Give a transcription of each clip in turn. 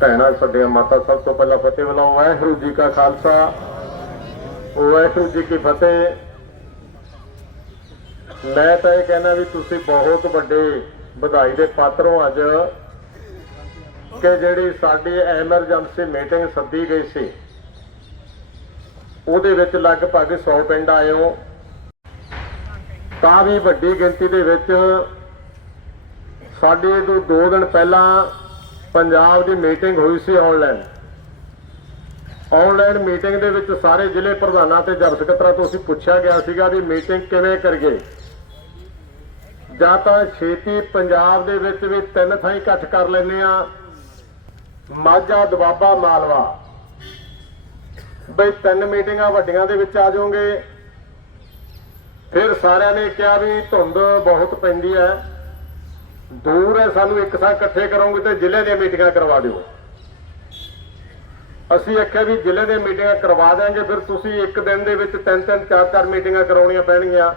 ਭੈਣਾਂ ਸਾਡੀਆਂ ਮਾਤਾ ਸਭ ਤੋਂ ਪਹਿਲਾਂ ਫਤਿਹ ਬੁਲਾਓ ਵਾਹਿਗੁਰੂ ਜੀ ਕਾ ਖਾਲਸਾ। ਵਾਹਿਗੁਰੂ ਜੀ ਕੀ ਫਤਿਹ। ਮੈਂ ਤਾਂ ਇਹ ਕਹਿਣਾ ਵੀ ਤੁਸੀਂ ਬਹੁਤ ਵੱਡੇ ਵਧਾਈ ਦੇ ਪਾਤਰ ਹੋ ਅੱਜ ਕਿ ਜਿਹੜੀ ਸਾਡੀ ਐਮਰਜੈਂਸੀ ਮੀਟਿੰਗ ਸੱਦੀ ਗਈ ਸੀ, ਉਹਦੇ ਵਿੱਚ ਲਗਭਗ 100 ਪਿੰਡ ਆਏ ਹੋ। ਤਾਂ ਵੀ ਵੱਡੀ ਗਿਣਤੀ ਦੇ ਵਿੱਚ ਸਾਡੇ ਤੋਂ 2 ਦਿਨ ਪਹਿਲਾਂ ਪੰਜਾਬ ਦੀ ਮੀਟਿੰਗ ਹੋਈ ਸੀ ਆਨਲਾਈਨ ਆਨਲਾਈਨ ਮੀਟਿੰਗ ਦੇ ਵਿੱਚ ਸਾਰੇ ਜ਼ਿਲ੍ਹੇ ਪ੍ਰਧਾਨਾਂ ਤੇ ਜਬ ਸਕੱਤਰਾਂ ਤੋਂ ਅਸੀਂ ਪੁੱਛਿਆ ਗਿਆ ਸੀਗਾ ਵੀ ਮੀਟਿੰਗ ਕਿਵੇਂ ਕਰੀਏ। ਜਾਂ ਤਾਂ ਛੇਤੀ ਪੰਜਾਬ ਦੇ ਵਿੱਚ ਵੀ ਤਿੰਨ ਥਾਈਂ ਇਕੱਠ ਕਰ ਲੈਨੇ ਆ ਮਾਝਾ ਦਵਾਬਾ ਮਾਲਵਾ। ਬਈ ਤਿੰਨ ਮੀਟਿੰਗਾਂ ਵੱਡੀਆਂ ਦੇ ਵਿੱਚ ਆ ਜਾਓਗੇ। ਫਿਰ ਸਾਰਿਆਂ ਨੇ ਕਿਹਾ ਵੀ ਧੁੰਦ ਬਹੁਤ ਪੈਂਦੀ ਹੈ। ਦੂਰ ਹੈ, ਸਾਨੂੰ ਇੱਕ ਸਾਥ ਇਕੱਠੇ ਕਰੋਗੇ ਤੇ ਜ਼ਿਲ੍ਹੇ ਦੀਆਂ ਮੀਟਿੰਗਾਂ ਕਰਵਾ ਦਿਓ। ਅਸੀਂ ਆਖਿਆ ਵੀ ਜ਼ਿਲ੍ਹੇ ਦੀਆਂ ਮੀਟਿੰਗਾਂ ਕਰਵਾ ਦਿਆਂਗੇ, ਫਿਰ ਤੁਸੀਂ ਇੱਕ ਦਿਨ ਦੇ ਵਿੱਚ ਤਿੰਨ ਤਿੰਨ, ਚਾਰ ਚਾਰ ਮੀਟਿੰਗਾਂ ਕਰਾਉਣੀਆਂ ਪੈਣਗੀਆਂ।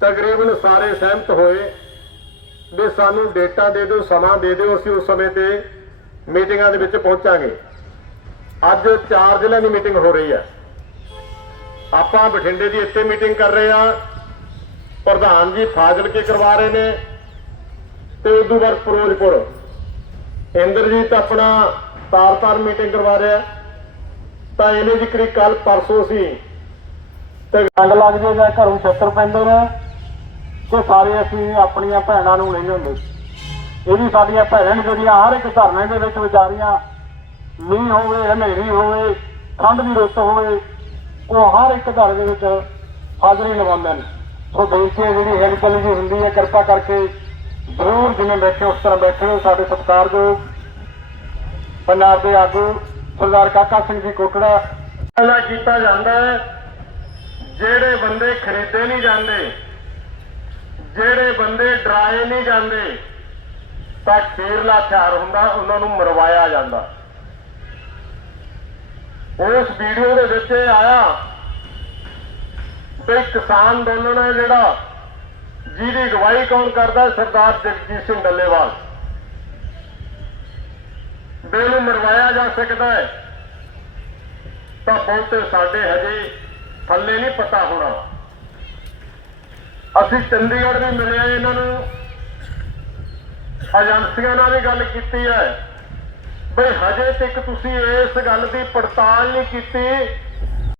ਤਕਰੀਬਨ ਸਾਰੇ ਸਹਿਮਤ ਹੋਏ ਵੀ ਸਾਨੂੰ ਡੇਟਾ ਦੇ ਦਿਓ, ਸਮਾਂ ਦੇ ਦਿਓ, ਅਸੀਂ ਉਸ ਸਮੇਂ ਤੇ ਮੀਟਿੰਗਾਂ ਦੇ ਵਿੱਚ ਪਹੁੰਚਾਂਗੇ। ਅੱਜ ਚਾਰ ਜ਼ਿਲ੍ਹਿਆਂ ਦੀ ਮੀਟਿੰਗ ਹੋ ਰਹੀ ਹੈ। ਆਪਾਂ ਬਠਿੰਡੇ ਦੀ ਇੱਥੇ ਮੀਟਿੰਗ ਕਰ ਰਹੇ ਆ ਪ੍ਰਧਾਨ ਜੀ ਫਾਜ਼ਿਲ ਕੇ ਕਰਵਾ ਰਹੇ ਨੇ। ਤੇ ਉਦੋਂ ਬਾਅਦ ਫਿਰੋਜ਼ਪੁਰ। ਇੰਦਰਜੀਤ ਆਪਣਾ ਤਾਰ-ਤਾਰ ਮੀਟਿੰਗ ਕਰਵਾ ਰਿਹਾ। ਤਾਂ ਇਹਨੇ ਜ਼ਿਕਰੀ ਕੱਲ ਪਰਸੋਂ ਸੀ। ਤੇ ਗੰਡ ਲੱਗ ਜਾਏਗਾ ਘਰੋਂ ਛੱਤਰ ਪੈਂਦੇ ਨੇ, ਤੇ ਸਾਰੇ ਅਸੀਂ ਆਪਣੀਆਂ ਭੈਣਾਂ ਨੂੰ ਨਹੀਂ ਹੁੰਦੇ। ਇਹ ਵੀ ਸਾਡੀਆਂ ਭੈਣਾਂ ਜਿਹੜੀਆਂ ਹਰ ਇੱਕ ਧਰਨੇ ਦੇ ਵਿੱਚ ਵਿਚਾਰੀਆਂ, ਮੀਂਹ ਹੋਵੇ, ਹਨੇਰੀ ਹੋਵੇ, ਠੰਡ ਦੀ ਰੁੱਤ ਹੋਵੇ, ਉਹ ਹਰ ਇੱਕ ਘਰ ਦੇ ਵਿੱਚ ਹਾਜ਼ਰੀ ਲਵਾਉਂਦੇ ਨੇ। ਸੋ ਬੇਨਤੀ ਜਿਹੜੀ ਹੈਲਪਲ ਜੀ ਹੁੰਦੀ ਹੈ, ਕਿਰਪਾ ਕਰਕੇ ਜ਼ਰੂਰ ਜਿਵੇਂ ਬੈਠੇ ਉਸ ਤਰ੍ਹਾਂ ਬੈਠੇ ਹੋ ਸਾਡੇ ਸਤਿਕਾਰਯੋਗ ਪੰਜਾਬ ਦੇ ਆਗੂ ਸਰਦਾਰ ਕਾਕਾ ਸਿੰਘ ਜੀ ਕੋਟੜਾ। ਪਹਿਲਾਂ ਕੀਤਾ ਜਾਂਦਾ ਹੈ, ਜਿਹੜੇ ਬੰਦੇ ਖਰੀਦੇ ਨਹੀਂ ਜਾਂਦੇ, ਜਿਹੜੇ ਬੰਦੇ ਡਰਾਏ ਨਹੀਂ ਜਾਂਦੇ, ਤਾਂ ਖੇਰਲਾ ਹਥਿਆਰ ਹੁੰਦਾ, ਉਹਨਾਂ ਨੂੰ ਮਰਵਾਇਆ ਜਾਂਦਾ। ਉਸ ਵੀਡੀਓ ਦੇ ਵਿੱਚ ਇਹ ਆਇਆ ਵੀ ਕਿਸਾਨ ਅੰਦੋਲਨ ਹੈ ਜਿਹੜਾ ਜਿਹਦੀ ਅਗਵਾਈ ਕੌਣ ਕਰਦਾ? ਸਰਦਾਰ ਜਗਜੀਤ ਸਿੰਘ ਡੱਲੇਵਾਲ। ਵੀ ਮਰਵਾਇਆ ਜਾ ਸਕਦਾ ਹੈ। ਤਾਂ ਬਹੁਤੇ ਸਾਡੇ ਹਜੇ ਥੱਲੇ ਨਹੀਂ ਪਤਾ ਹੋਣਾ। ਅਸੀਂ ਚੰਡੀਗੜ੍ਹ ਵੀ ਮਿਲੇ ਇਹਨਾਂ ਨੂੰ। ਏਜੰਸੀਆਂ ਨਾਲ ਵੀ ਗੱਲ ਕੀਤੀ ਹੈ। ਬਈ ਹਜੇ ਤੱਕ ਤੁਸੀਂ ਇਸ ਗੱਲ ਦੀ ਪੜਤਾਲ ਨਹੀਂ ਕੀਤੀ